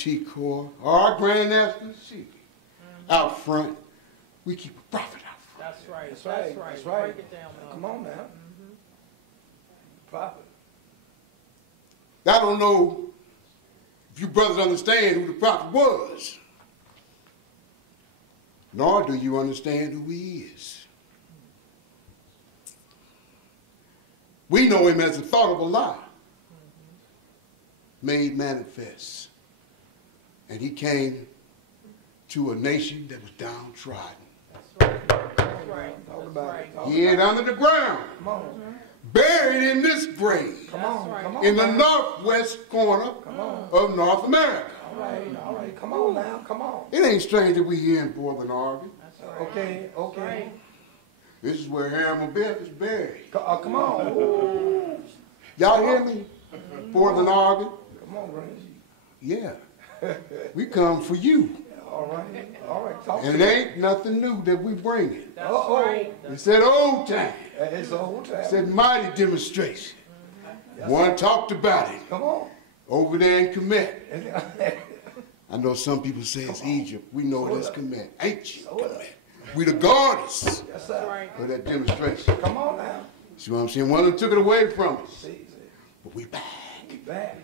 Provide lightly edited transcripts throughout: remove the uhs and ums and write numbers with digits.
T Corps, our Grand National SHEIK out front. We keep a prophet out front. That's right. That's right. That's right. Break it down, man. Come on now. Prophet. I don't know if you brothers understand who the prophet was, nor do you understand who he is. We know him as the thought of Allah made manifest. And he came to a nation that was downtrodden. That's right. That's right. Talk about it. Hid under the ground. Come on. Buried in this grave. Come on. Come on. In the northwest corner of North America. All right. Come on now. Come on. It ain't strange that we here in Portland, Oregon. That's right. Okay. Right. This is where Harriman Beth is buried. Come on. Y'all hear me? Portland, Oregon? Come on, Randy. Yeah. We come for you. All right. Talk And to it me. ain't nothing new that we bringing. That's right. It said old time. It's old time. It said mighty demonstration. One talked about it Come on. over there in Kemet. I know some people say it's Egypt. We know it's Kemet. Ancient Kemet. We the goddess Yes, sir. Right. for that demonstration. Come on now. See what I'm saying? One of them took it away from us. See. But we back. Back.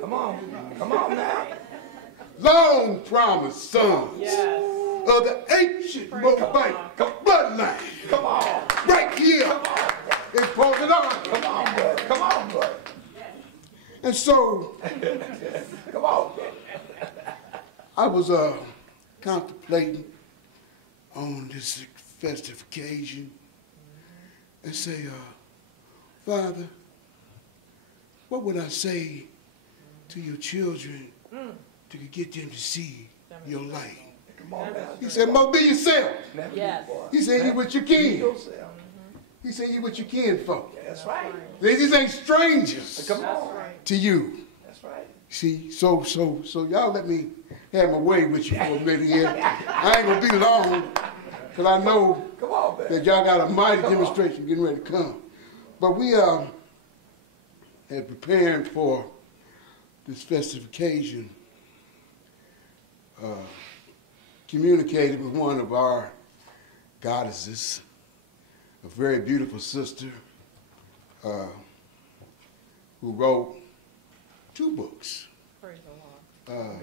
Come on. Come on now. Long promised sons Yes. of the ancient Moabite bloodline. Come on. Right here in Portland, Oregon. Come on, bud. Come on, bud. And so Come on. I was contemplating on this festive occasion and say, Father, what would I say to your children to get them to see your light? Come on now. He said, Mo, be yourself. Never Yes. you, boy. He said, you with your Be kin. yourself. He said, you with your kinfolk. That's right. These ain't strangers Come That's on. right. to you. That's right. See, so y'all let me have my way with you for a minute here. I ain't gonna be long, because I know Come on, man. that y'all got a mighty demonstration getting ready to come. But we are preparing for this festive occasion, communicated with one of our goddesses, a very beautiful sister, who wrote 2 books. Praise the Lord.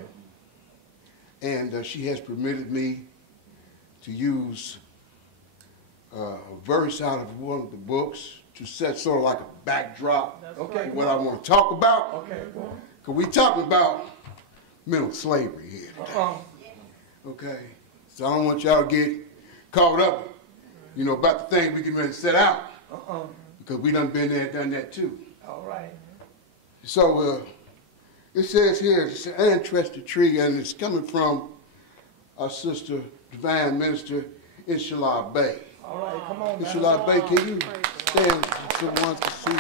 And she has permitted me to use a verse out of one of the books to set sort of like a backdrop That's Okay. right. what I want to talk about. Okay, go on. Because we talking about mental slavery here today. Okay? So I don't want y'all to get caught up, about the thing we can really set out. Because we done been there, done that too. All right. So it says here, it's an interesting tree, and it's coming from our sister, Divine Minister, Inshallah Bay. All right, come on now. Inshallah Bay, can you stand so one can see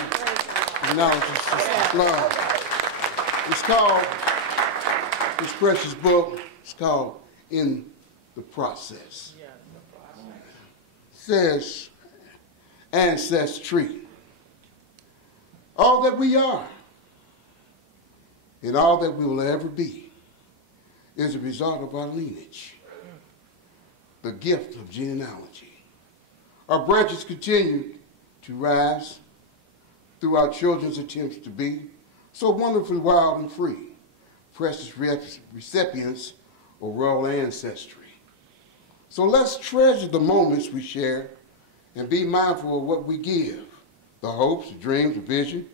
the knowledge of Sister Love? It's called, this precious book, it's called In the Process. Yes. It says, ancestry. All that we are and all that we will ever be is a result of our lineage, the gift of genealogy. Our branches continue to rise through our children's attempts to be so wonderfully wild and free, precious recipients of royal ancestry. So let's treasure the moments we share and be mindful of what we give, the hopes, the dreams, the vision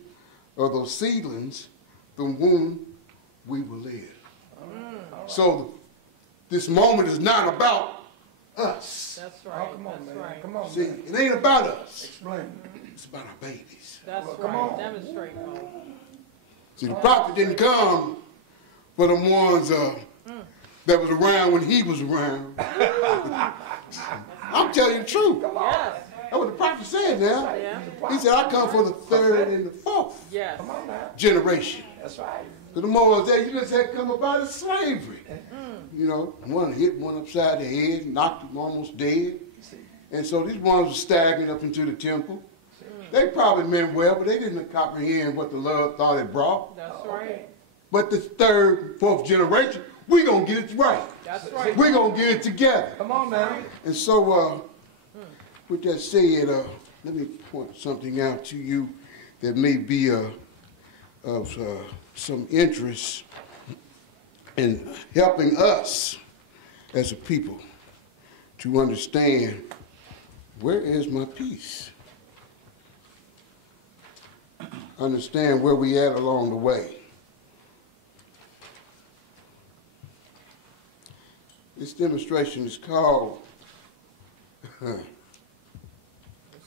of those seedlings from whom we will live. So this moment is not about us. That's right. Come on, That's man. right. Come on, See, man. it ain't about us. Explain. It's about our babies. That's Well, right. come on. Demonstrate, Mo. See, the prophet didn't come for the ones that was around when he was around. I'm telling you the truth. Yes. That's what the prophet said now. Yeah. He said, I come for the 3rd and the 4th Yes. Come on now. generation. That's right. Because the more that you just had come about is slavery. One hit one upside the head, knocked him almost dead. And so these ones were staggering up into the temple. They probably meant well, but they didn't comprehend what the Lord thought it brought. That's right. but the third, fourth generation, we're going to get it right. That's right. We're going to get it together. Come on now. And so, with that said, let me point something out to you that may be of some interest in helping us as a people to understand, where is my peace? Understand where we at along the way. This demonstration is called What's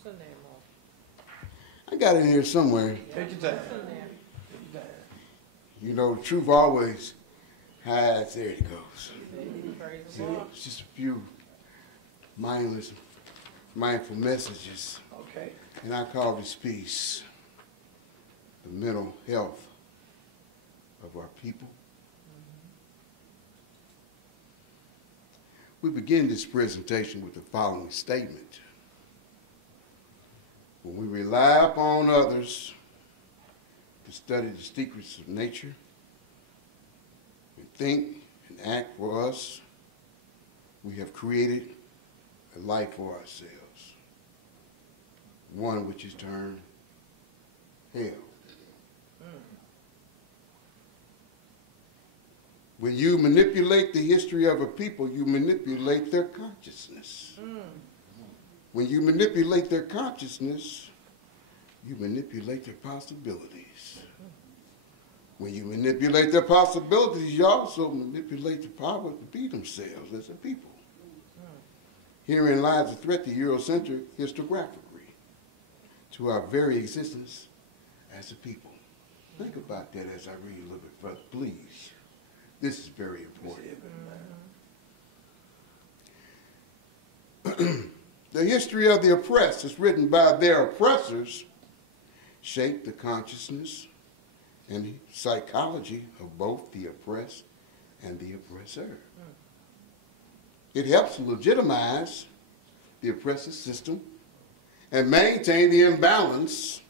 the name of? I got it in here somewhere. Take your time. What's the name? Take your time. You know, the truth always hides. There it goes. Praise See, the Lord. it's just a few mindful messages. Okay. And I call this piece the mental health of our people. We begin this presentation with the following statement. When we rely upon others to study the secrets of nature, and think and act for us, we have created a life for ourselves, one which is termed hell. When you manipulate the history of a people, you manipulate their consciousness. When you manipulate their consciousness, you manipulate their possibilities. When you manipulate their possibilities, you also manipulate the power to be themselves as a people. Herein lies the threat to Eurocentric historiography, to our very existence as a people. Think about that as I read a little bit further, please. This is very important. The history of the oppressed is written by their oppressors, shape the consciousness and the psychology of both the oppressed and the oppressor. It helps to legitimize the oppressive system and maintain the imbalance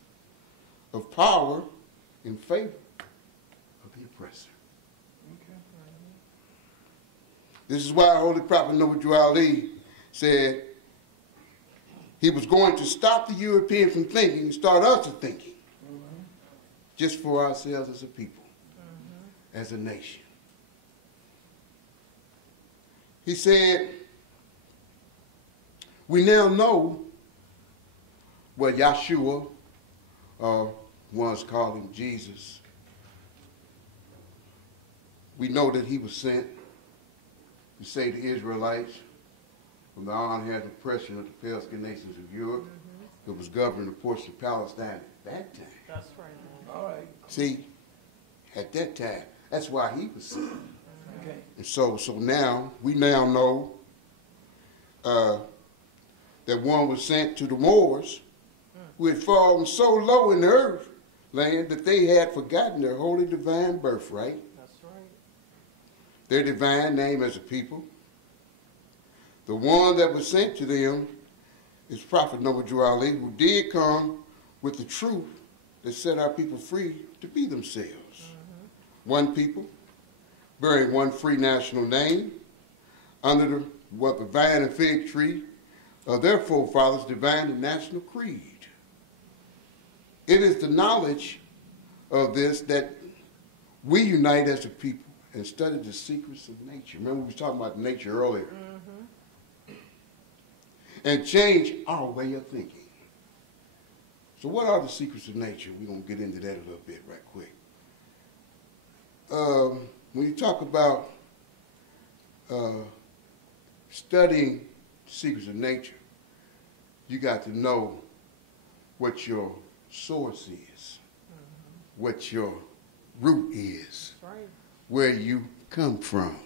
of power in favor of the oppressor. This is why Holy Prophet Noble Ali said he was going to stop the European from thinking and start us to thinking, just for ourselves as a people, as a nation. He said, we now know what Yahshua, ones call him Jesus, we know that he was sent to save the Israelites from the unheard oppression of the pagan nations of Europe that was governing a portion of Palestine at that time. That's right. All right. See, at that time, that's why he was sent. Okay. And so now, we now know that one was sent to the Moors who had fallen so low in the earth land that they had forgotten their holy divine birthright, That's right. their divine name as a people. The one that was sent to them is Prophet Noble Ali, who did come with the truth that set our people free to be themselves. One people, bearing one free national name, under the vine and fig tree of their forefathers' divine and national creed. It is the knowledge of this that we unite as a people and study the secrets of nature. Remember we were talking about nature earlier. And change our way of thinking. So what are the secrets of nature? We're going to get into that a little bit right quick. When you talk about studying secrets of nature, you got to know what your source is, what your root is, That's right. where you come from.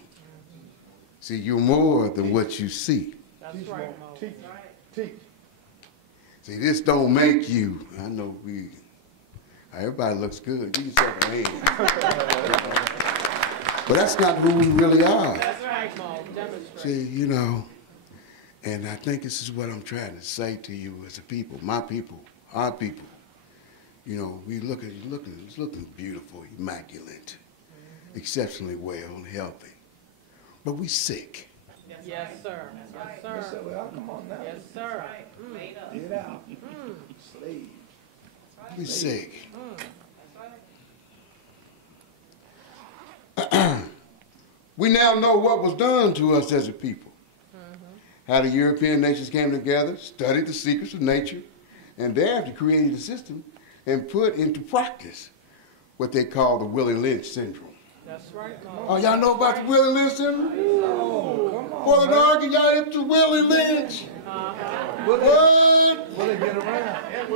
See, you're more than what you see. That's Teach right, more. Mo. Teach. Teach. See, this don't make you. I know everybody looks good. You can say hand. But that's not who we really are. That's right, Mo. Demonstrate. See, and I think this is what I'm trying to say to you as a people, my people, our people. We it's looking beautiful, immaculate. exceptionally well and healthy. But we sick. Yes, sir. Yes, Yes, sir. sir. Well, come on now. Yes, sir. Get it out. Slave. We sick. We now know what was done to us as a people. How the European nations came together, studied the secrets of nature, and thereafter created a system and put into practice what they call the Willie Lynch syndrome. That's right, Mo. Oh, y'all know about the Willie Lynch syndrome? Oh, come on. For the dog, y'all hip to Willie Lynch. Will What? it get around?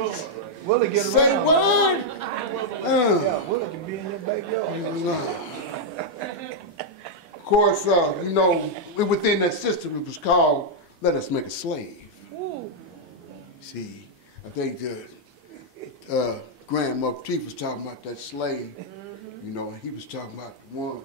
Will it get around? Say what? Yeah, Will it can be in your backyard. Of course, you know, within that system, it was called "Let Us Make a Slave." Ooh. See, I think Grandmother Chief was talking about that slave. You know, and he was talking about the one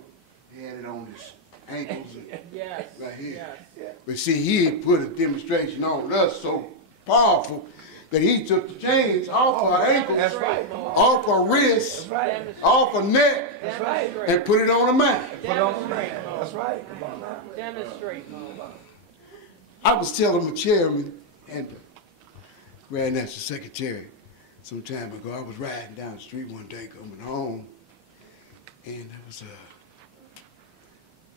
he had it on his ankles and Yes. right here. Yes. But see, he had put a demonstration on us so powerful that he took the chains off our ankles, That's right. off our wrists, That's right. off our neck, That's right. and put it on the man. Put on the Demonstrate, man. Mo. That's right. Come on now. Demonstrate, Mo. I was telling the chairman and the Grand National Secretary some time ago, I was riding down the street one day coming home, and there was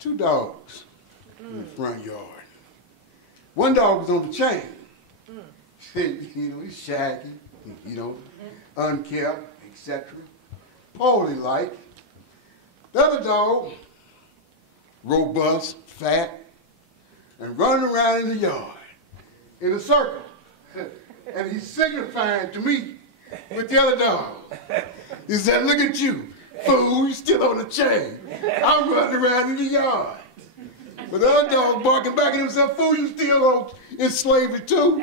two dogs in the front yard. One dog was on the chain. You know, he's shaggy, you know, unkept, etc. Poorly-like. The other dog, robust, fat, and running around in the yard in a circle. And he's signifying to me with the other dog. He said, "Look at you, fool, you still on the chain. I'm running around in the yard." But the other dog barking back at himself, "Fool, you still in slavery too."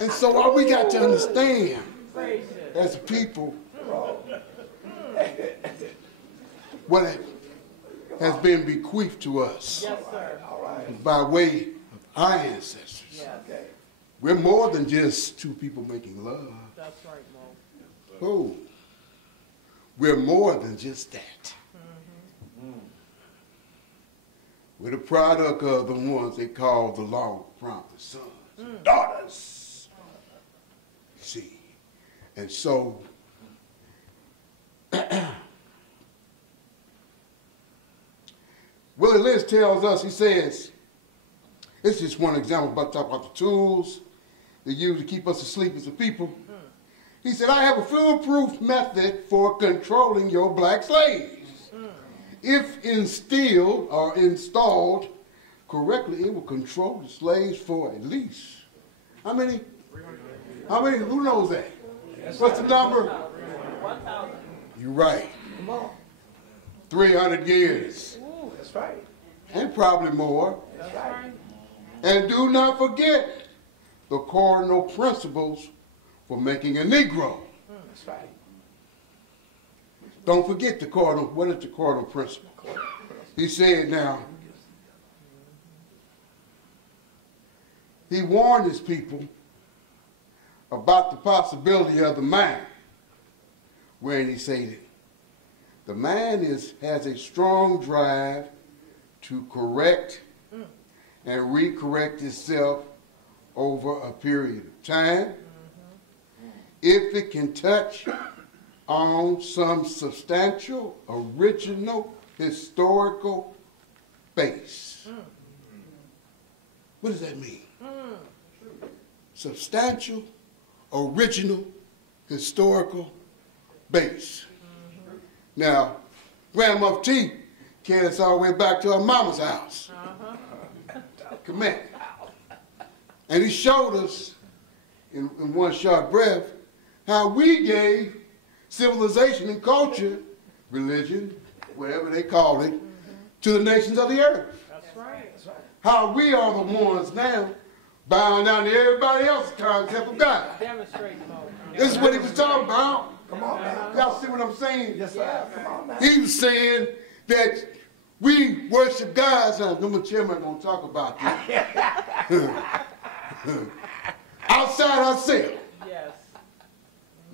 And so what we got to understand as a people, what has been bequeathed to us Yes, sir. by way of our ancestors. Yes. We're more than just two people making love. That's right, Mo. Oh, we're more than just that. We're the product of the ones they call the law prompted sons and daughters. See, and so Willie Lynch tells us, he says, this is just one example, but talk about the tools they use to keep us asleep as a people. He said, "I have a foolproof method for controlling your black slaves. If instilled or installed correctly, it will control the slaves for at least, how many? How many? Who knows that? What's the number? 1,000. You're right. Come on. 300 years. That's right. And probably more. That's right. And do not forget the cardinal principles for making a Negro. That's right. Don't forget the cardinal. What is the cardinal principle? He said now, he warned his people about the possibility of the mind, wherein he said the mind has a strong drive to correct and recorrect itself over a period of time if it can touch on some substantial, original, historical base. What does that mean? Substantial, original, historical base. Now, Grandmother T carried us all the way back to our mama's house. Command. And he showed us in one short breath how we gave civilization and culture, religion, whatever they call it, to the nations of the earth. That's right. How we are the ones now bowing down to everybody else's concept of God. Demonstrate, Mo. This is what he was talking about. Come on now. Y'all see what I'm saying? Yes, sir. Come on now. He was saying that we worship God. So the chairman gonna talk about that. Outside ourselves. Yes.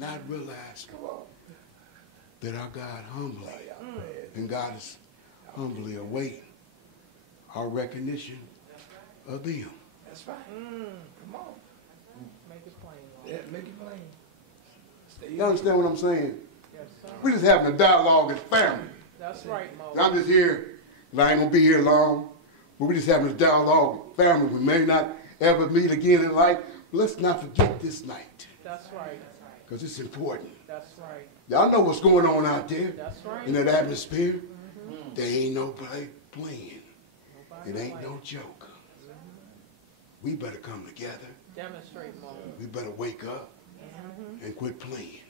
not realize that our God humbly, and God is humbly awaiting our recognition of them. That's right. Come on. Make it plain, Lord. Yeah, make it plain. Stay You understand what I'm saying? Yes, sir. We're just having a dialogue as family. That's right, Mo. I'm just here, and I ain't going to be here long, but we're just having a dialogue with family. We may not ever meet again in life, but let's not forget this night. That's right. Because it's important. That's right. Y'all know what's going on out there That's right. in that atmosphere. There ain't no playing. It ain't no joke. We better come together. Demonstrate, Mo. We better wake up and quit playing.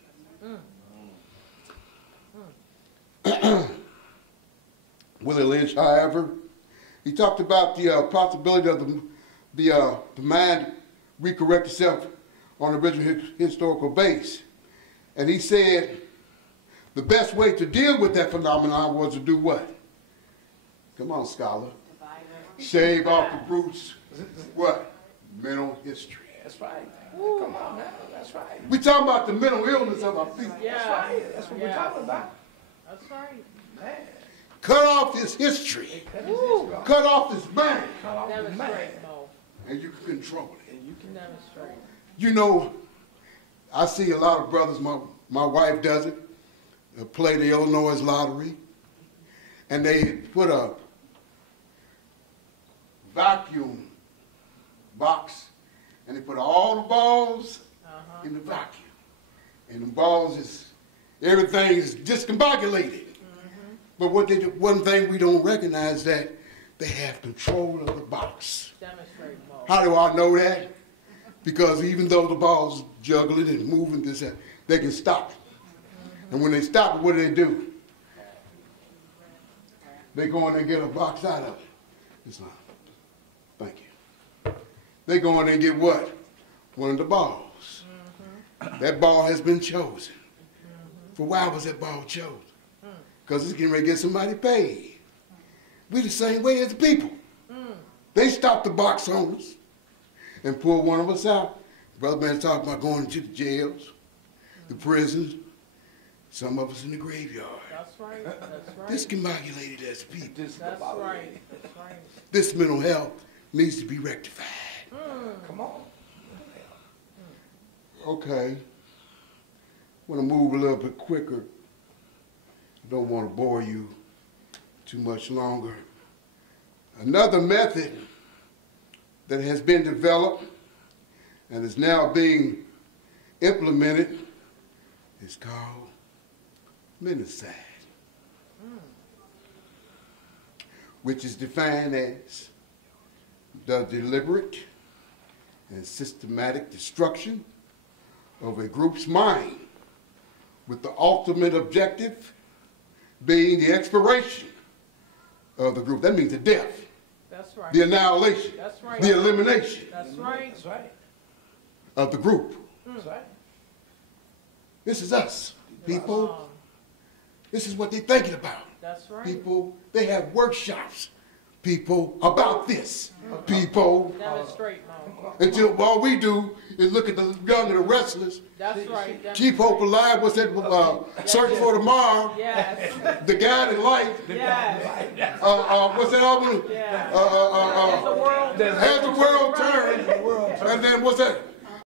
Willie Lynch, however, he talked about the possibility of the mind recorrect itself on the original historical base. And he said the best way to deal with that phenomenon was to do what? Come on, scholar. Shave off the roots. What? Mental history. That's right. Come on now. That's right. We talking about the mental illness of our people. Yeah. That's right. That's what we're talking about. That's right. Man. Cut off his history. Cut off his mind. Cut off the man. Demonstrate, Mo. And you can control it. And you can Demonstrate. You know, I see a lot of brothers, my wife does it, play the Illinois lottery, and they put a vacuum box, and they put all the balls in the vacuum. And the balls everything is discombobulated. But one thing we don't recognize is that they have control of the box. Demonstrate, Mo. How do I know that? Because even though the ball's juggling and moving this, they can stop it. And when they stop it, what do? They go in there and get a box out of it. It's not. Thank you. They go in there and get what? One of the balls. That ball has been chosen. For why was that ball chosen? Because it's getting ready to get somebody paid. We the same way as the people. They stop the box owners and pull one of us out. Brother Man's talking about going to the jails, the prisons, some of us in the graveyard. That's right. That's right. Discombobulated as people. That's right. That's right. This mental health needs to be rectified. Come on. Okay. I want to move a little bit quicker. I don't want to bore you too much longer. Another method that has been developed and is now being implemented is called menticide, which is defined as the deliberate and systematic destruction of a group's mind with the ultimate objective being the expiration of the group. That means the death. That's right. The annihilation. That's right. The elimination That's right. That's right. of the group. That's right. This is us, people. This is what they're thinking about. That's right. People, they have workshops, people, about this. People, Demonstrate, Mo. until all we do is look at the young and the restless. That's right. Keep hope alive. What's that? Search for tomorrow. Yes. The guiding light. Yes. What's that other one? Yeah. As the world Has the world turned? And then what's that?